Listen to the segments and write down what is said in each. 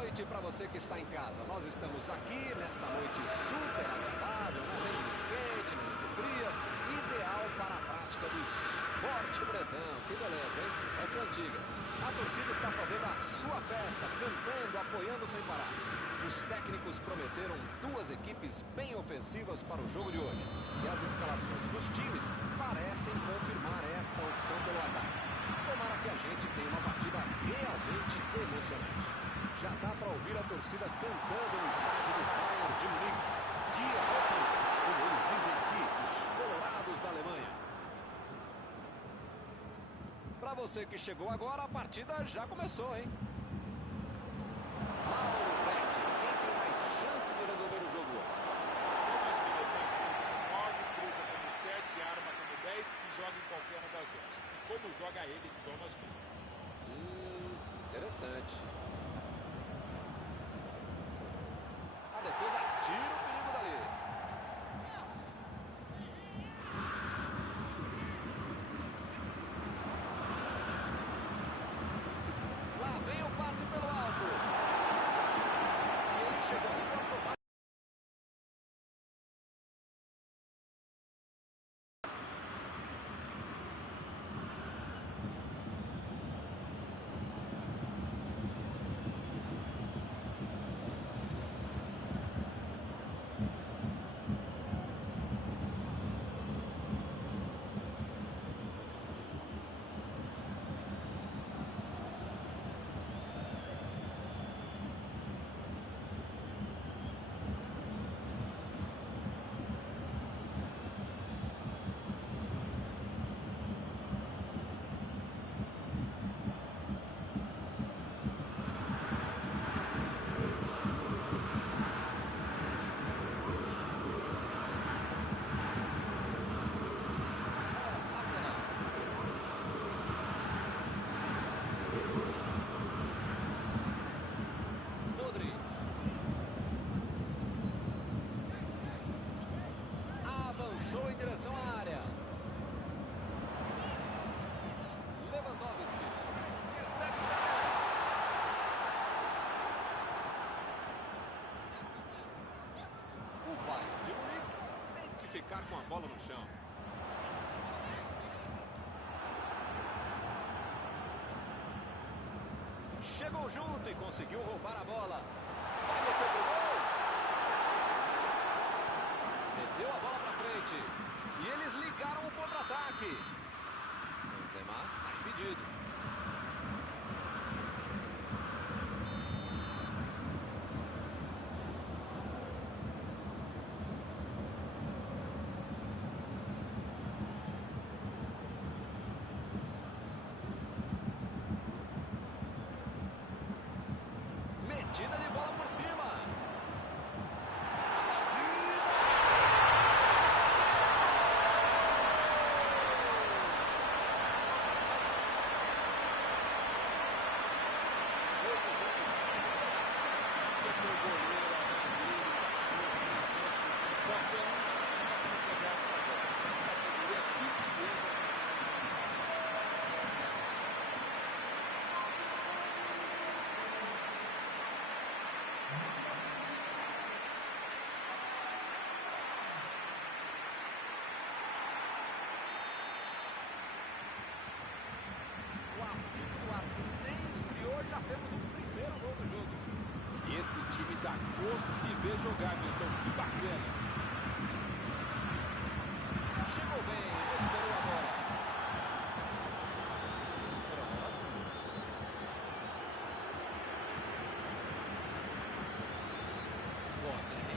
noite para você que está em casa. Nós estamos aqui nesta noite super agradável, né? Nem muito quente, nem muito fria. Ideal para a prática do esporte bretão. Que beleza, hein? Essa é antiga. A torcida está fazendo a sua festa, cantando, apoiando sem parar. Os técnicos prometeram duas equipes bem ofensivas para o jogo de hoje. E as escalações dos times parecem confirmar esta opção pelo ataque. Tomara que a gente tenha uma partida realmente emocionante. Já dá para ouvir a torcida cantando no estádio do Bayern de Munique. Dia Hoffenheim, como eles dizem aqui, os colorados da Alemanha. Para você que chegou agora, a partida já começou, hein? Mauro Betti, quem tem mais chance de resolver o jogo hoje? Thomas Müller faz como 9, cruza como 7, arma como 10 e joga em qualquer uma das 11. Como joga ele, Thomas Müller? Interessante. A defesa tira o perigo dali. Lá vem o passe pelo alto. E ele chegou no campo mais. Avançou em direção à área. Lewandowski recebe essa. O Bayern de Munique tem que ficar com a bola no chão. Chegou junto e conseguiu roubar a bola. Vai meter pro gol. Meteu a bola pra frente. E eles ligaram o contra-ataque. Benzema tá impedido. Metida de bola por cima. Temos um primeiro gol do jogo. Esse time dá gosto de ver jogar, então que bacana. Chegou bem, recuperou a bola. Cross. Rodri.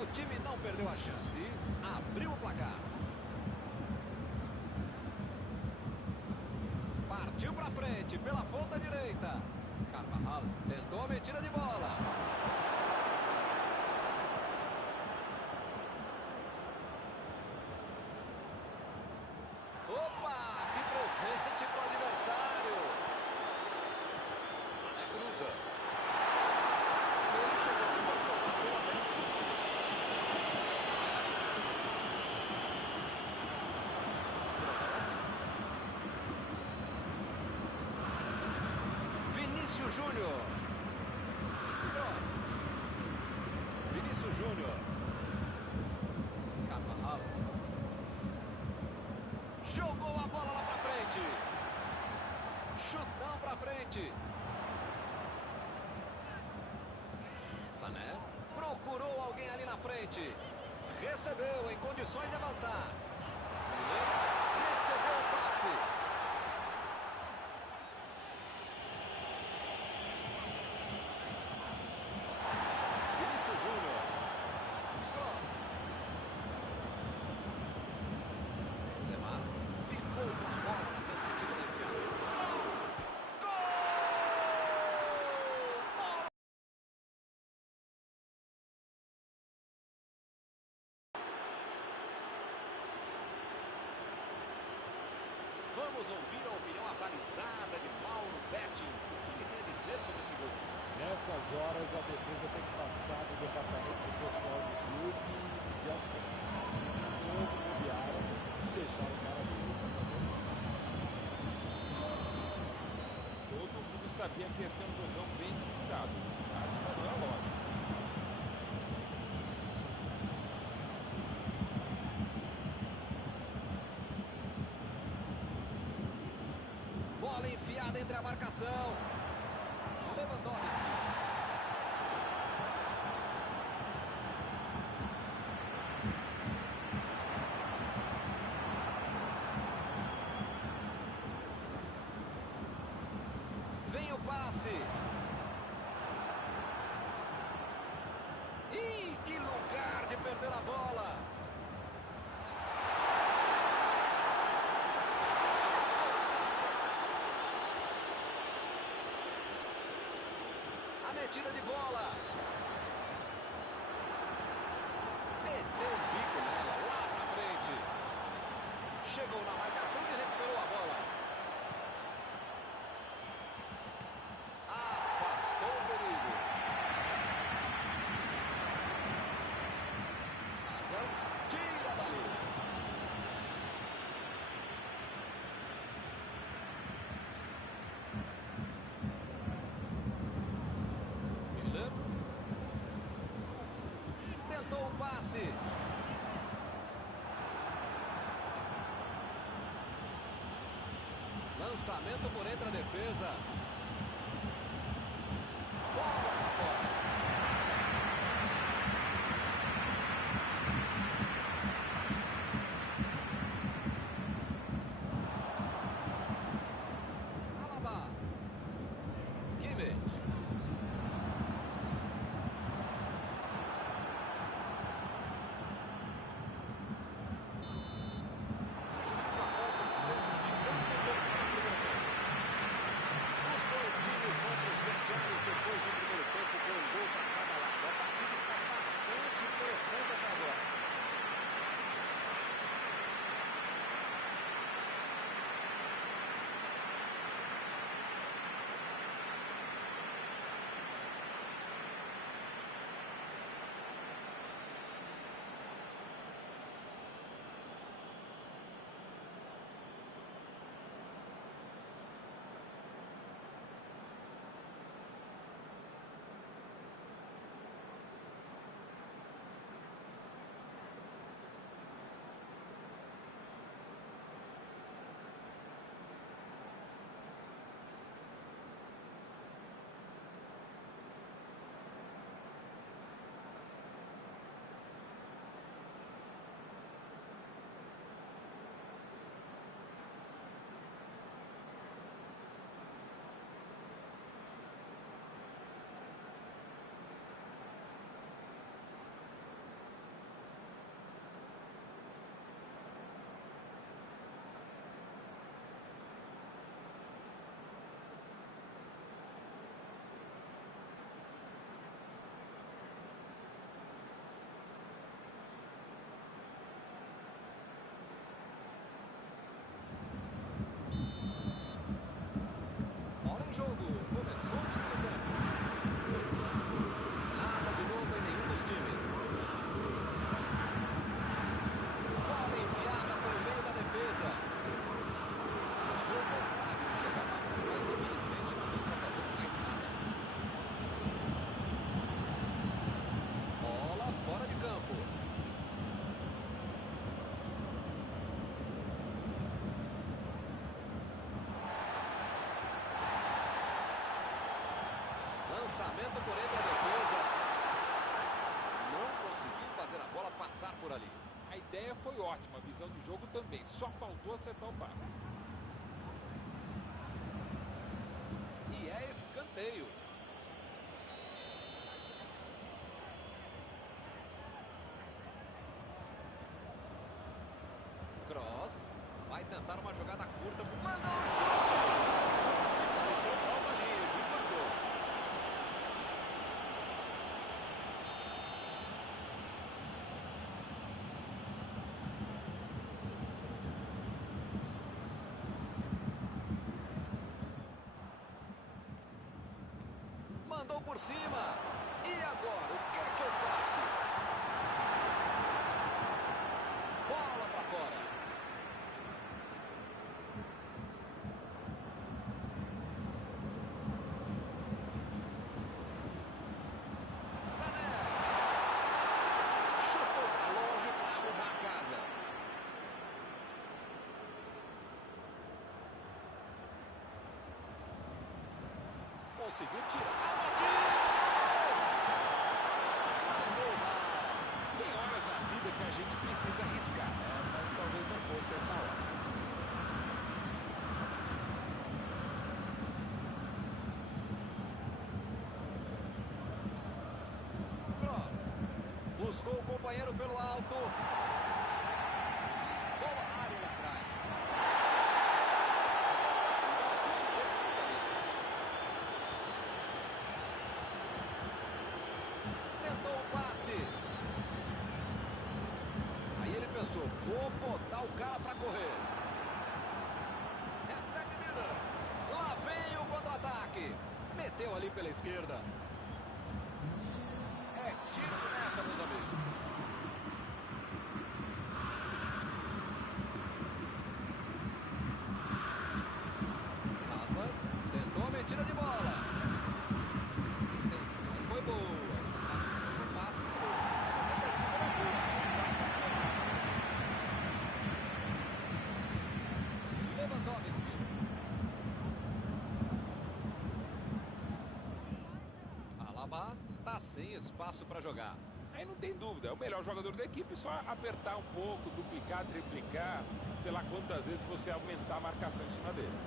O time não perdeu a chance. Abriu o placar. Partiu pra frente, pela ponta direita. Carvajal tentou a metida de bola. Opa, que presente pro adversário. Sané cruza. Ele chegou no bateu aberto. Vinícius Júnior. Vinícius Júnior. Carvajal. Jogou a bola lá pra frente. Chutão pra frente. Sané procurou alguém ali na frente. Recebeu em condições de avançar. Recebeu o passe. Vinícius Júnior. Benzema ficou com a bola na tentativa de enfiamento. Gol! Bola! Vamos ouvir a opinião abalizada de Mauro Betting. O que ele tem a dizer sobre esse gol? Nessas horas a defesa tem que passar do departamento do pessoal do clube e de assistência. Novo bobearam e deixaram o cara dele para fazer. Todo mundo sabia que ia ser um jogão bem disputado. A tática não é lógica. Bola enfiada entre a marcação. Lewandowski. Vem o passe. Ih, que lugar de perder a bola. A metida de bola. Meteu um bico nela, lá na frente. Chegou na marcação e recuperou a bola. Afastou o perigo. Hazard tira dali. Miller. Tentou o passe. Lançamento por entre a defesa. Bola pra fora. Alaba. Kimmich. O juiz aponta o centro de campo do primeiro tempo. Os dois times vão para os vestiários depois do primeiro tempo com um gol para cada lado. A partida está bastante interessante até agora. lançamento por entre a defesa. Não conseguiu fazer a bola passar por ali. A ideia foi ótima, a visão de jogo também. Só faltou acertar o passe. E é escanteio. Cross. Vai tentar uma jogada curta. Manda um chute. Pareceu falta ali. O juiz marcou. Mandou por cima. E agora? O que é que eu faço? Bola pra fora. Sané. Chutou pra longe pra arrumar a casa. Conseguiu tirar a batida. Mandou mal. Tem horas na vida que a gente precisa arriscar, né? Mas talvez não fosse essa hora. Cross. Buscou o companheiro pelo alto. Boa área ali atrás. Tentou o passe. Aí ele pensou, vou botar o cara pra correr. Recebe Miller. Lá vem o contra-ataque. Meteu ali pela esquerda. É tiro de meta, meus amigos. Casa tentou a metida de bola. A intenção foi boa. Puxou o passe. Lewandowski. Alaba tá sem espaço para jogar. Aí não tem dúvida, é o melhor jogador da equipe, só apertar um pouco, duplicar, triplicar, sei lá quantas vezes você aumentar a marcação em cima dele.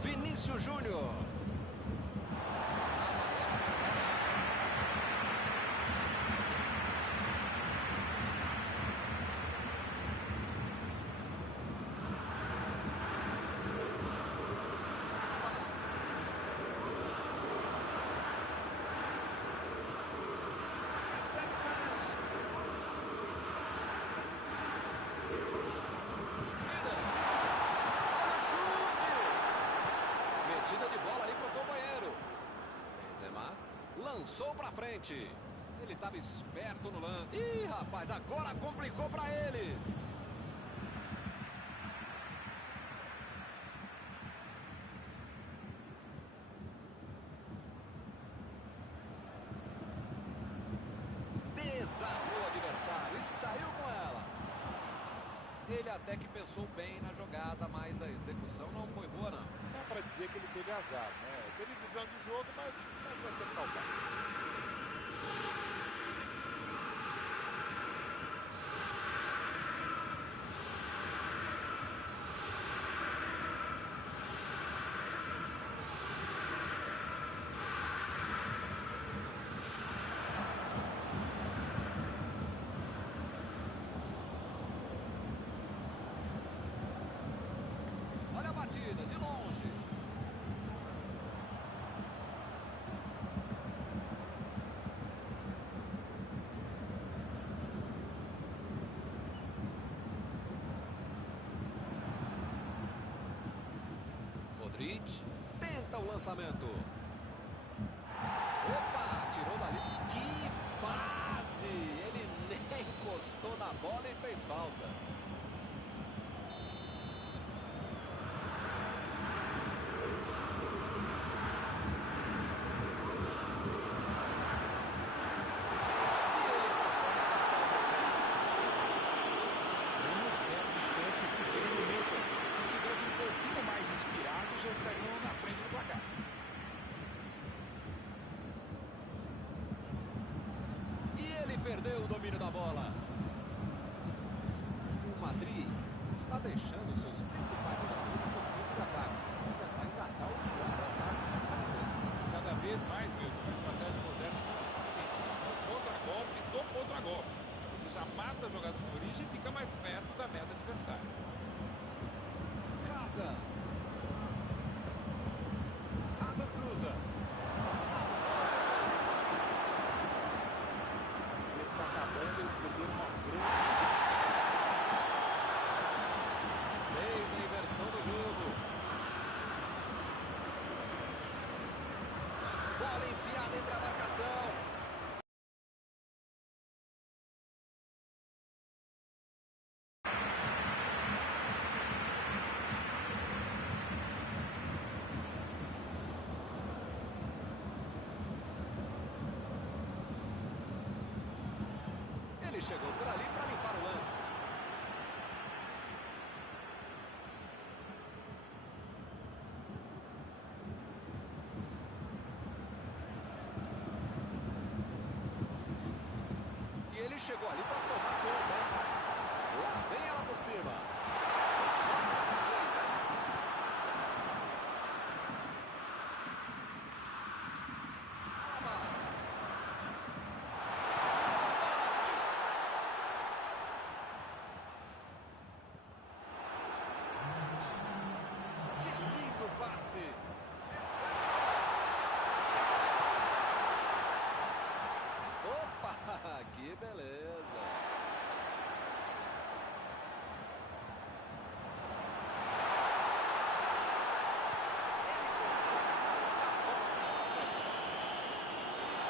Vinícius Júnior. Recebe Sané. Miller. Olha o chute. Metida de bola ali pro companheiro. Benzema lançou pra frente. Ele estava esperto no lance. Ih, rapaz, agora complicou pra eles. Desarmou o adversário e saiu com ela. Ele até que pensou bem na jogada, mas a execução não foi boa, não. Dá pra dizer que ele teve azar, né? Teve visão de jogo, mas não vai acertar o passe. Olha a batida, de longe. Modric tenta o lançamento. Opa, tirou dali. Que fase! Ele nem encostou na bola e fez falta. perdeu o domínio da bola. O Madrid está deixando seus principais jogadores no campo de ataque. Vai engatar o contra-ataque, com certeza. E cada vez mais, Milton, a estratégia moderna é muito eficiente. O contra-golpe do contra-golpe. Você já mata a jogada na origem e fica mais perto da meta adversária. Hazard cruza. Ele está acabando, eles perderam uma grande. Fez a inversão do jogo. Bola enfiada entre a marcação. Ele chegou por ali para limpar o lance. E ele chegou ali para tomar conta, hein? Lá vem ela por cima. Só dessa vez, hein? Alaba. Que lindo passe. Opa, que beleza. Ele consegue afastar a bola na nossa.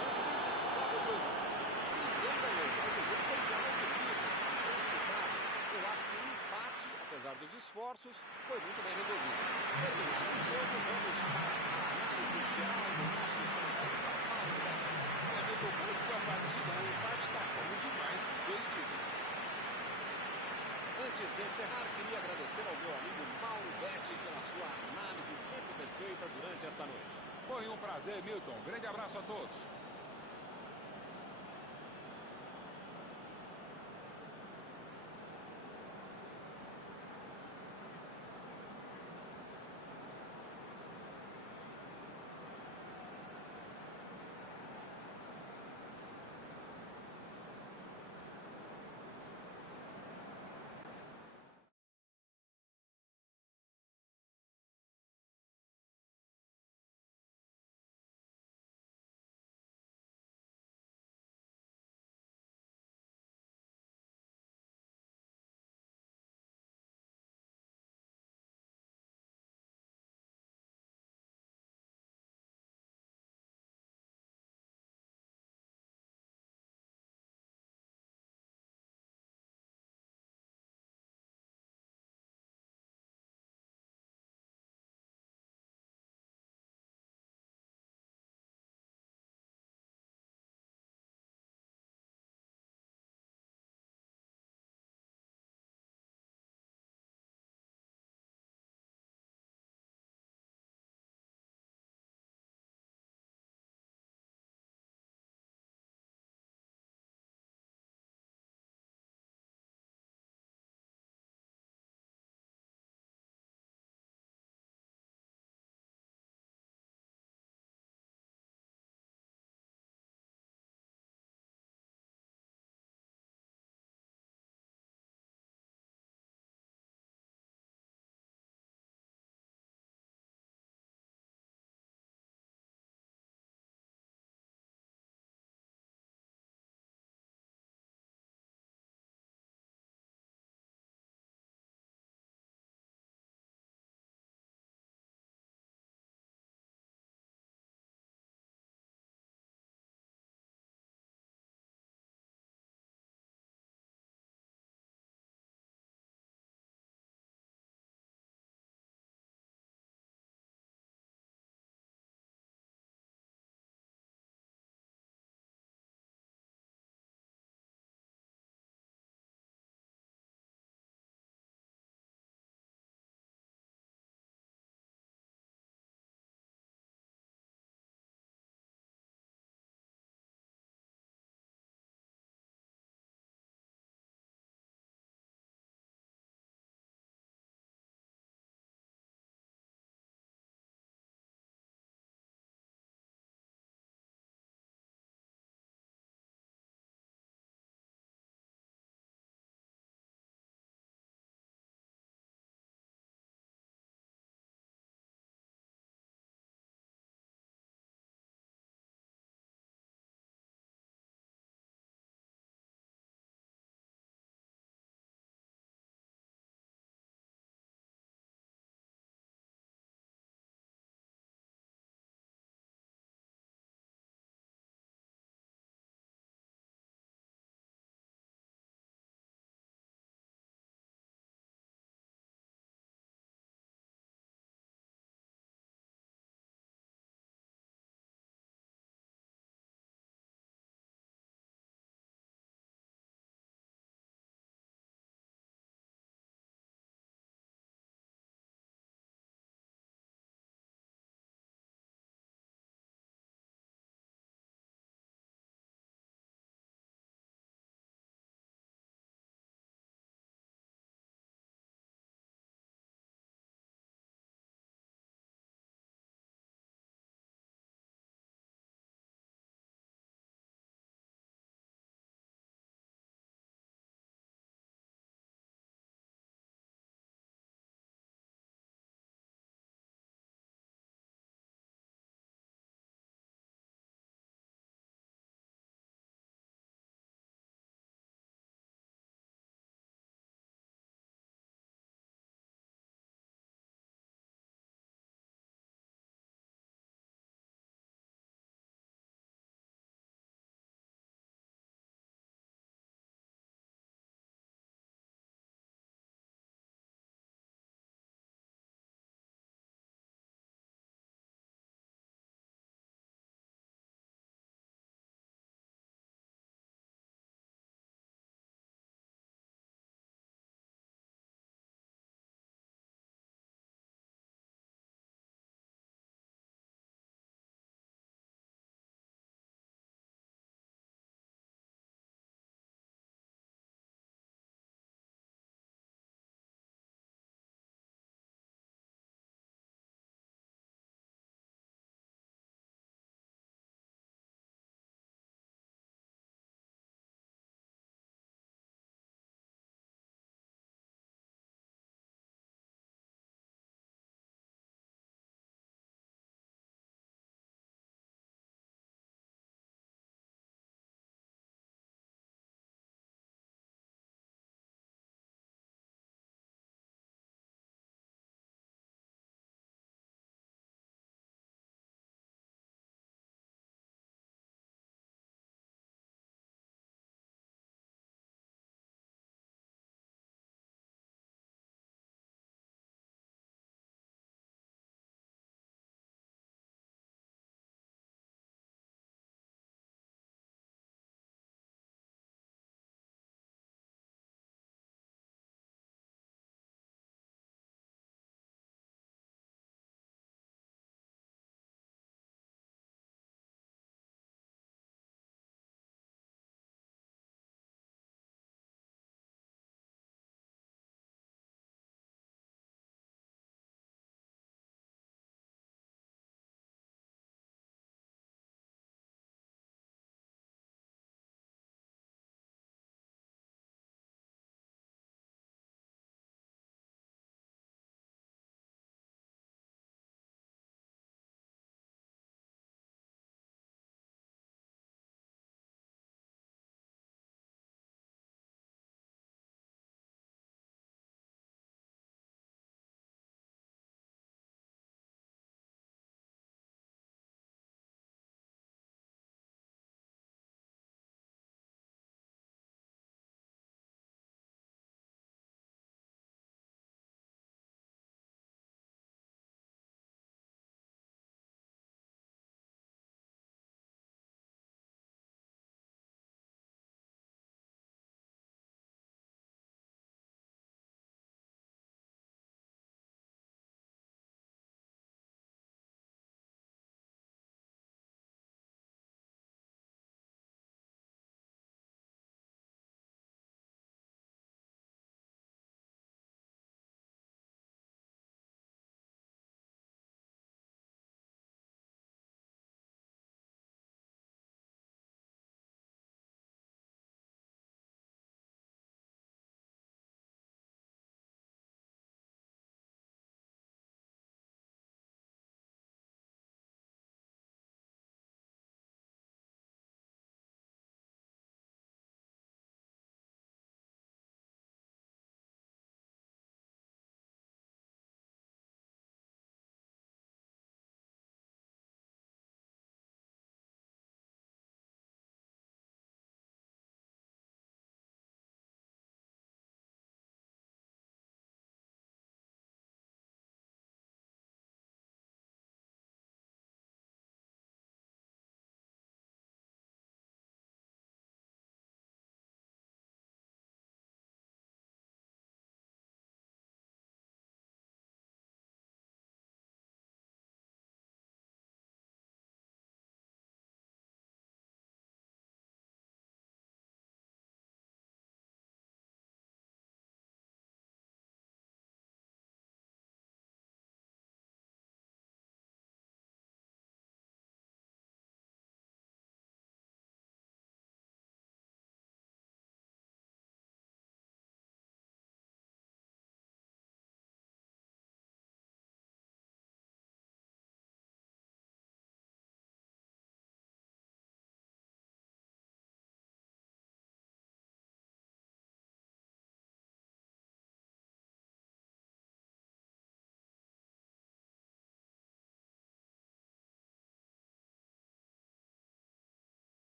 O juiz encerra o jogo. Ninguém ganhou, mas o jogo foi igual de tudo. Disputado. Eu acho que o empate, apesar dos esforços, foi muito bem resolvido. Terminado o jogo, vamos para a análise geral do nosso comentarista Paulo Betti. Muito boa a partida, o empate está bom demais nos dois times. Antes de encerrar, queria agradecer ao meu amigo Mauro Betti pela sua análise sempre perfeita durante esta noite. Foi um prazer, Milton. Grande abraço a todos.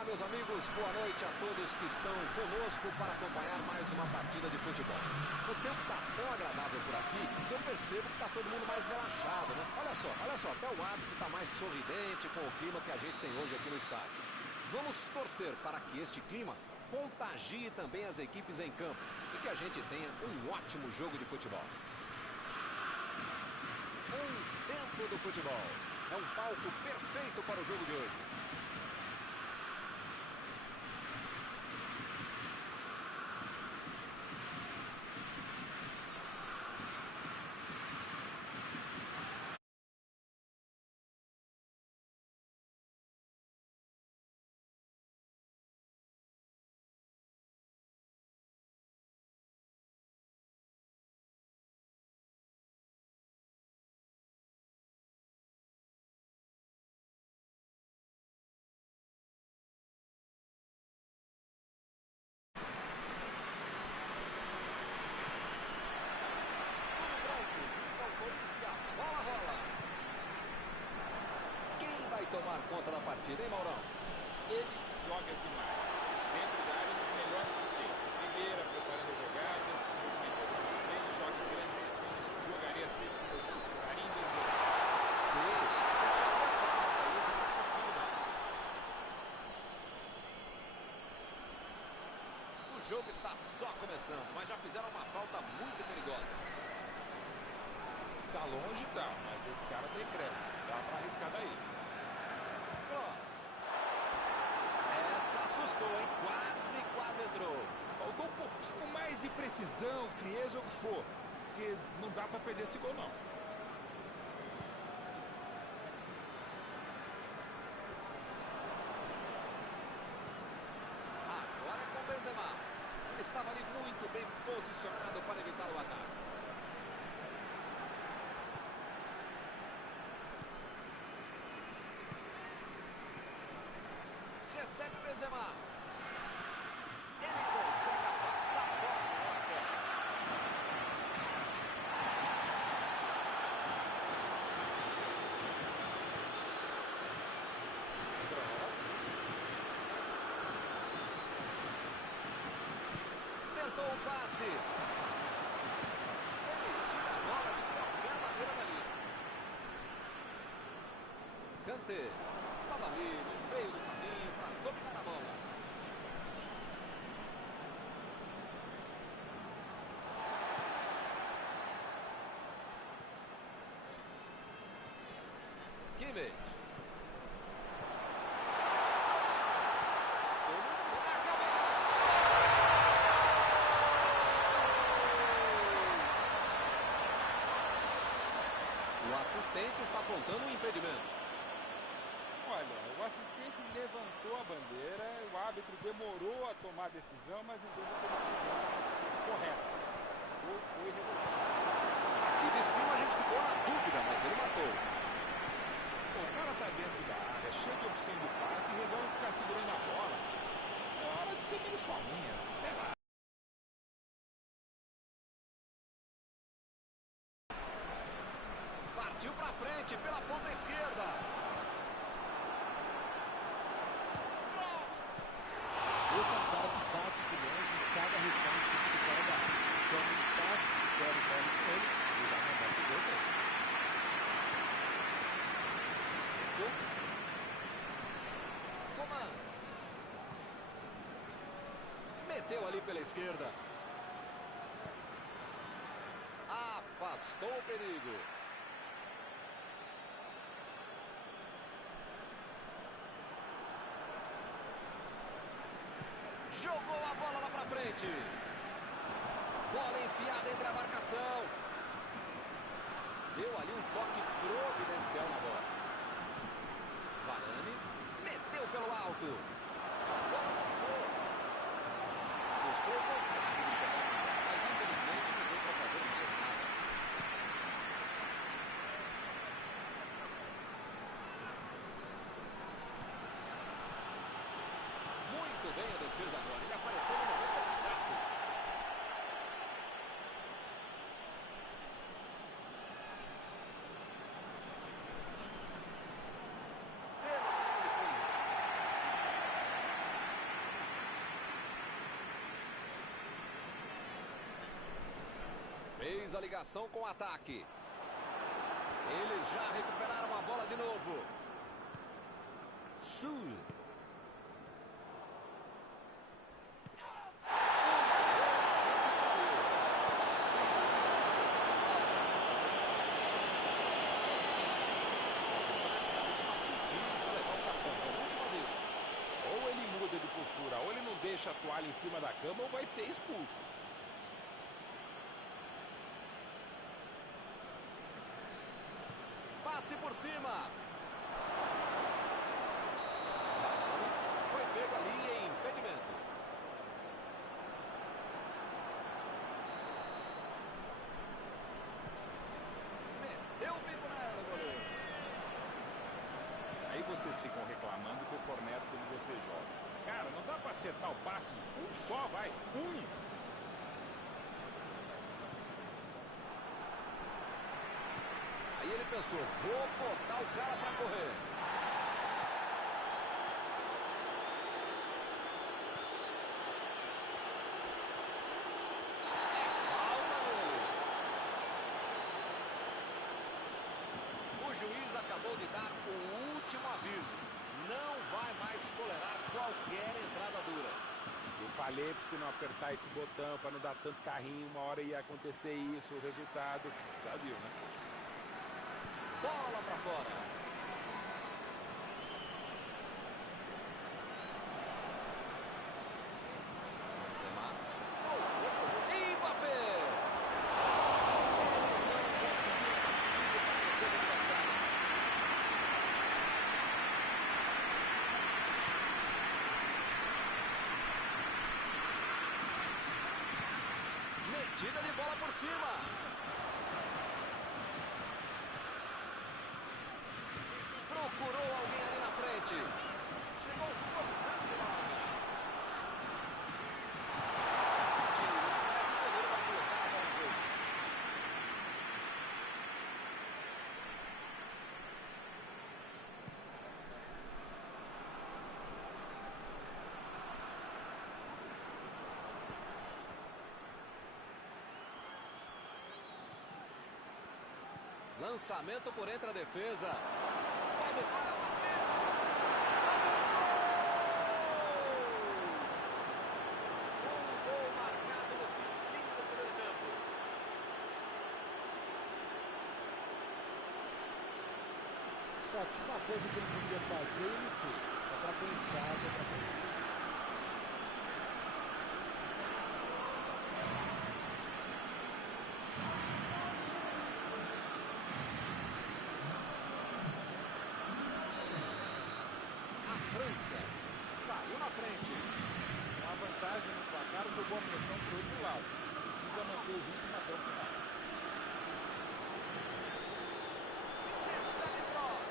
Olá, meus amigos, boa noite a todos que estão conosco para acompanhar mais uma partida de futebol. O tempo está tão agradável por aqui que eu percebo que está todo mundo mais relaxado, né? Olha só, até o árbitro está mais sorridente com o clima que a gente tem hoje aqui no estádio. Vamos torcer para que este clima contagie também as equipes em campo e que a gente tenha um ótimo jogo de futebol. Um tempo do futebol. É um palco perfeito para o jogo de hoje. Tomar conta da partida, hein, Maurão? Ele joga demais. Dentro da área, dos melhores que tem. Primeira, preparando jogadas, movimentando muito bem, joga em grandes times, jogaria sempre no meu time. Carinho dele. Sim, isso é uma falta, aí eu já desconfio, não. O jogo está só começando, mas já fizeram uma falta muito perigosa. Tá longe, tá, mas esse cara tem crédito. Dá pra arriscar daí. Essa assustou, hein? Quase entrou. Faltou um pouquinho mais de precisão, frieza ou o que for. Porque não dá pra perder esse gol, não. Agora é com o Benzema. Ele estava ali muito bem posicionado para evitar o ataque. Recebe o Benzema. Ele consegue afastar a bola e não acerta. Cross. Tentou o passe. Ele tira a bola de qualquer maneira dali. Kanté. Estava ali no meio do caminho para dominar a bola. Kimmich. O assistente está apontando um impedimento. Olha, o assistente levantou a bandeira, o árbitro demorou a tomar a decisão, mas entendeu que eles tiveram a atitude correta. O gol foi revelado. Aqui de cima a gente ficou na dúvida, mas ele matou. O cara tá dentro da área, cheio de opção de passe e resolve ficar segurando a bola. É hora de ser menos palminhas, sei lá. Partiu pra frente, pela ponta esquerda. Esse é um cara que bate de longe e sabe arriscar um tipo de fora da área. Então, no espaço, se der o bola com ele, ele vai mandar pro gol mesmo. Coman. Meteu ali pela esquerda. Afastou o perigo. Jogou a bola lá pra frente. Bola enfiada entre a marcação. Deu ali um toque providencial na bola. Varane meteu pelo alto. A bola passou. Mostrou o contrário de chegar na bola, mas infelizmente não deu para fazer mais nada. Muito bem a defesa agora. Ele apareceu no momento exato. a ligação com o ataque. Eles já recuperaram a bola de novo. Sul. Ou ele muda de postura, ou ele não deixa a toalha em cima da cama, ou vai ser expulso. Passe por cima. Foi pego ali em impedimento. Meteu o bico nela, goleiro. Aí vocês ficam reclamando que o corneto quando você joga. Cara, não dá pra acertar o passe de um só, vai. Aí ele pensou, vou botar o cara pra correr. Falta nele. O juiz acabou de dar o último aviso. Não vai mais tolerar qualquer entrada dura. Eu falei pra você não apertar esse botão, pra não dar tanto carrinho, uma hora ia acontecer isso, o resultado, já viu, né? Bola pra fora. Benzema. E Mbappé. Metida de bola por cima. Procurou alguém ali na frente. Chegou cortando a área. Tiro. É que o goleiro vai colocar a bola no jogo. Lançamento por entre a defesa. Vai botar a batida. Um gol marcado no finzinho do primeiro tempo. Só tinha uma coisa que ele podia fazer e ele fez. É pra quem sabe, é pra quem não acredita. A França saiu na frente. Com a vantagem no placar, jogou a pressão pro outro lado. Precisa manter o ritmo até o final. Recebe Kroos.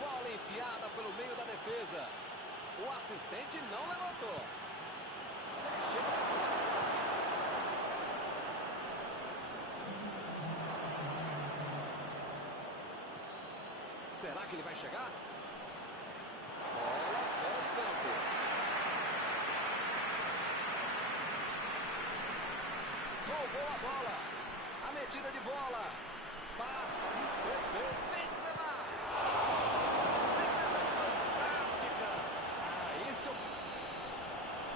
Bola enfiada pelo meio da defesa. O assistente não levantou. Ele chega para fazer o corte. Será que ele vai chegar? Bola fora do campo. Roubou a bola. A metida de bola. Passe perfeito. Benzema. Defesa fantástica. Isso é o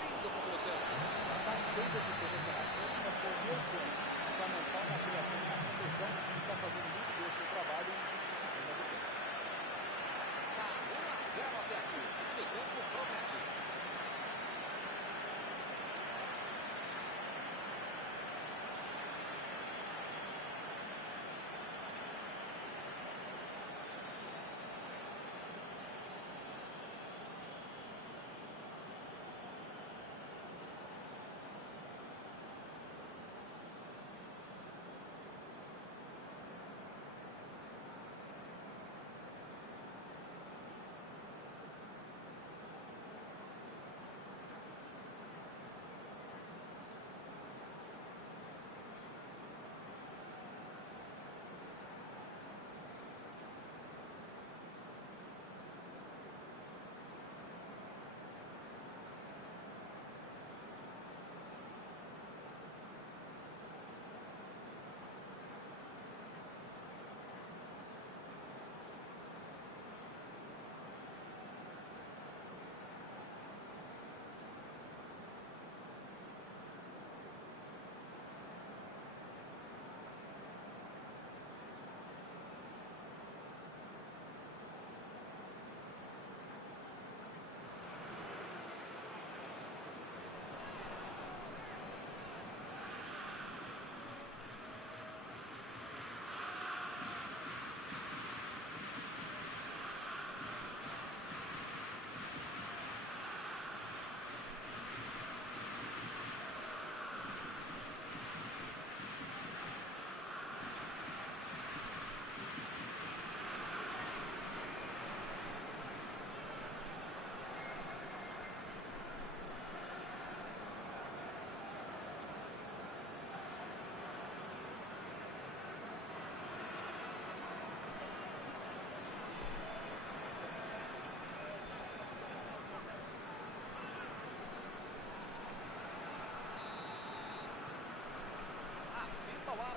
fim do primeiro tempo. O ataque fez a diferença na frente, mas foi o meu tempo. Fundamental na criação da proteção e está fazendo muito bem o seu trabalho e justificando a defesa. Tá 1-0 até aqui. O segundo tempo promete.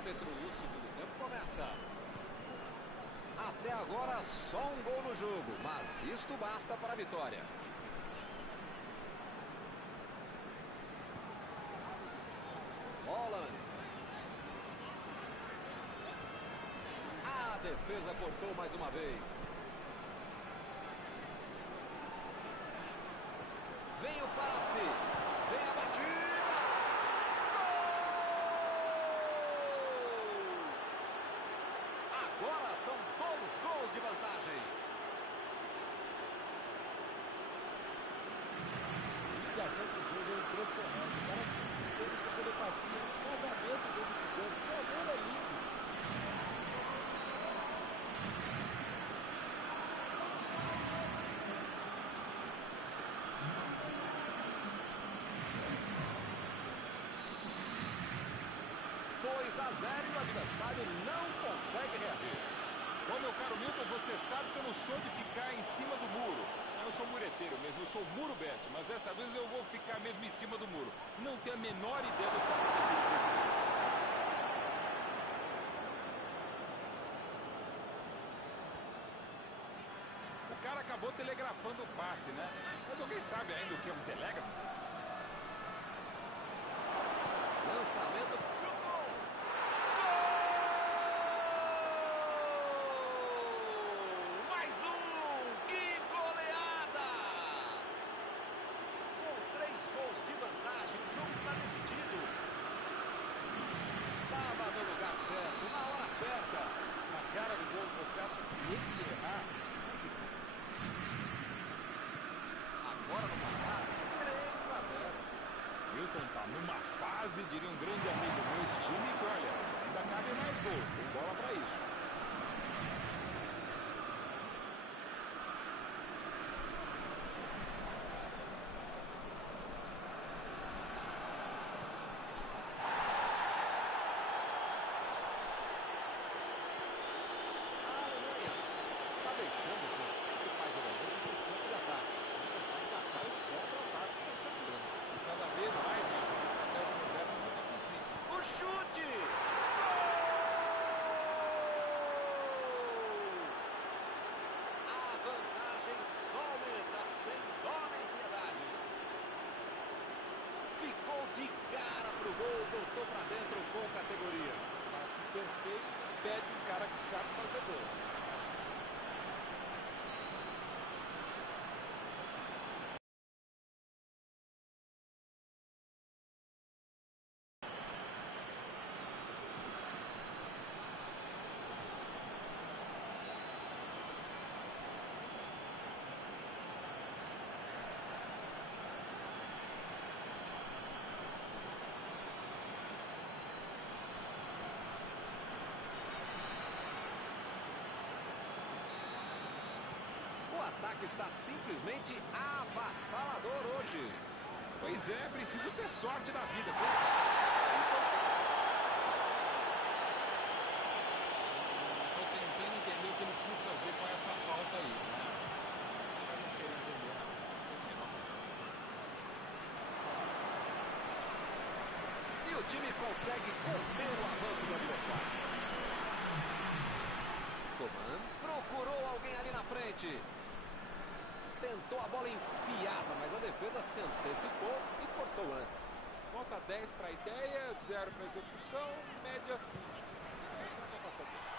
árbitro. O segundo tempo começa. Até agora, só um gol no jogo, mas isto basta para a vitória. Holland. A defesa cortou mais uma vez. Vem o passe. Vem a batida. Gol! Agora são 2 gols de vantagem. A ligação dos dois é impressionante. Parece que eles se entendem com telepatia. Um casamento dentro do campo. O amor é lindo. A 0 e o adversário não consegue reagir. Bom, meu caro Milton, você sabe que eu não sou de ficar em cima do muro. Eu sou mureteiro mesmo, eu sou muro bet, mas dessa vez eu vou ficar mesmo em cima do muro. Não tenho a menor ideia do que vai acontecer depois do gol. O cara acabou telegrafando o passe, né? Mas alguém sabe ainda o que é um telégrafo? Lançamento. Jogou! Gol! Mais um! Que goleada! Com 3 gols de vantagem, o jogo está decidido. Estava no lugar certo, na hora certa. Na cara do gol, você acha que ele ia errar? Agora no placar, 3-0. Milton tá numa fase, diria um grande amigo meu, esse time, que olha, ainda cabem mais gols, tem bola pra isso. A Alemanha está deixando seus principais jogadores no campo de ataque. Vão tentar engatar o contra-ataque com segurança. E cada vez mais, Milton, a estratégia moderna é muito eficiente. O chute! Gol! A vantagem só aumenta, sem dó nem piedade. Ficou de cara pro gol, botou pra dentro com categoria. Passe perfeito, pede um cara que sabe fazer gol. O ataque está simplesmente avassalador hoje. Pois é, preciso ter sorte na vida. Quando sai dessa aí, tô tentando entender o que ele quis fazer com essa falta aí, né? Eu não quero entender nada. E o time consegue conter o avanço do adversário. Coman procurou alguém ali na frente. Tentou a bola enfiada, mas a defesa se antecipou e cortou antes. Nota 10 para a ideia, 0 para a execução, média 5. Não vai passar tempo.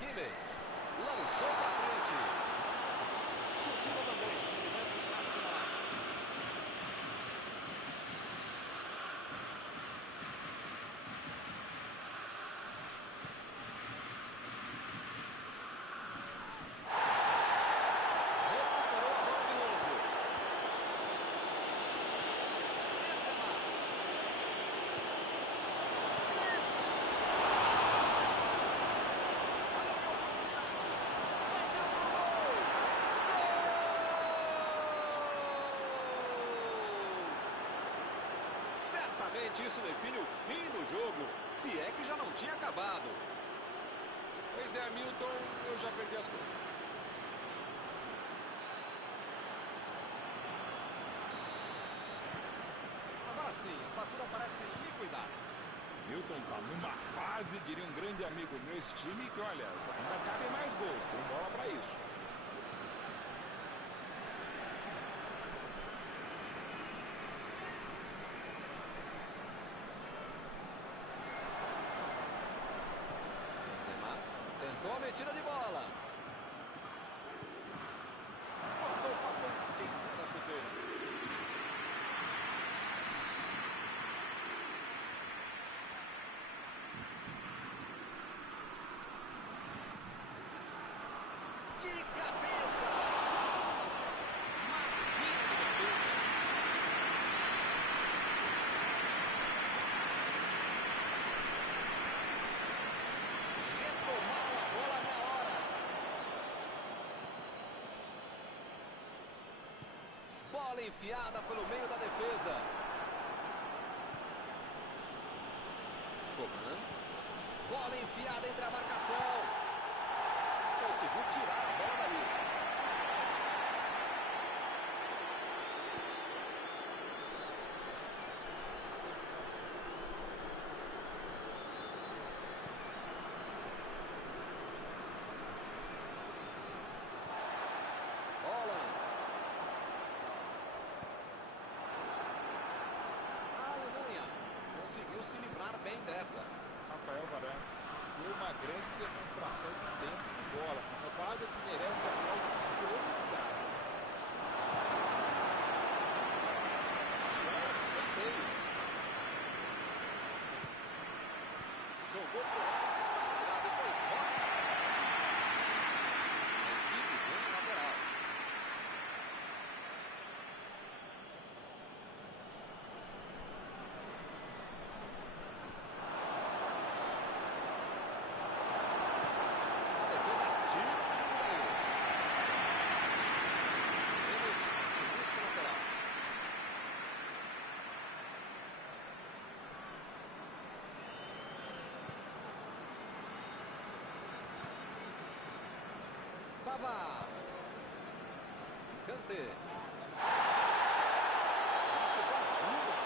Kimmich lançou para frente. Subiu no bandeira. Pra cima. Recuperou a bola de novo. Benzema. Olha a oportunidade. Bateu pro gol. Gol! Certamente isso define o fim do jogo, se é que já não tinha acabado. quiser, Milton, eu já perdi as contas. Agora sim, a fatura parece liquidada. Milton tá numa fase, diria um grande amigo meu, esse time, que olha, ainda cabem mais gols, tem bola pra isso. Benzema tentou a metida de bola. Cortou com a pontinha da chuteira. De cabeça! Maravilha de defesa! Retomaram a bola na hora. Bola enfiada pelo meio da defesa. Coman. Bola enfiada entre a marcação. Conseguiu tirar a bola dali. Bola. A Alemanha conseguiu se livrar bem dessa. Rafael Varane deu uma grande demonstração de tempo de bola. Uma roubada que merece aplauso de todo estado. Agora escanteio. Jogou pro lado, mas está virado e foi fora. A equipe ganha o lateral. A defesa tira o goleiro. Temos início lateral. Pavard. Kanté. Ele chegou a rua.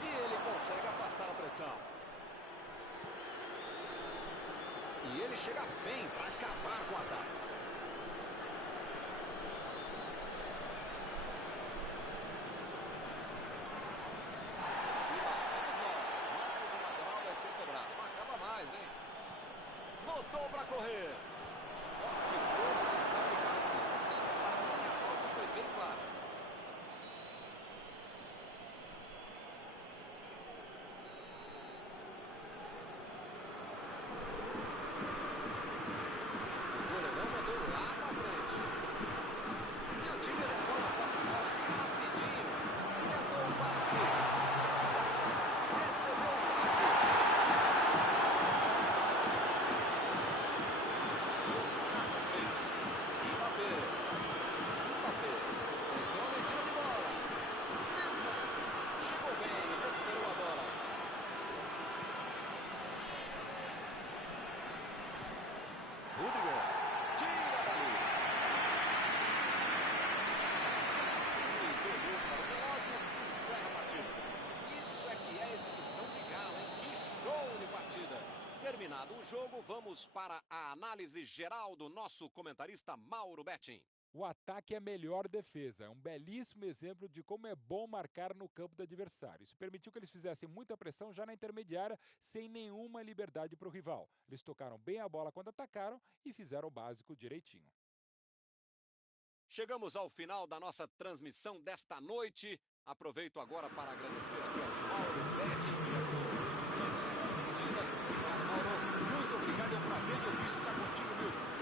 E ele consegue afastar a pressão. E ele chega bem para acabar com o ataque. E lá vamos nós. Mais um lateral vai ser cobrado. Não acaba mais, hein? Botou para correr. Forte coordenação de passe. Para mim a falta foi bem clara. O goleirão mandou lá pra frente. E o time retorna a posse de bola rapidinho. Tentou o passe. Recebeu o passe. Jogou lá pra frente. Mbappé. Mbappé. Tentou a metida de bola. Griezmann. Chegou bem e recuperou a bola. Rudiger. Tira dali. Luiz olhou para o relógio e encerra a partida. Isso é que é exibição de gala, hein? Que show de partida. Terminado o jogo, vamos para a análise geral do nosso comentarista Mauro Betting. O ataque é a melhor defesa. É um belíssimo exemplo de como é bom marcar no campo do adversário. Isso permitiu que eles fizessem muita pressão já na intermediária, sem nenhuma liberdade para o rival. Eles tocaram bem a bola quando atacaram e fizeram o básico direitinho. Chegamos ao final da nossa transmissão desta noite. Aproveito agora para agradecer aqui ao Mauro Betting, que ajudou muito nessa partida. Obrigado, Mauro. Muito obrigado, é um prazer de ofício estar contigo, Milton.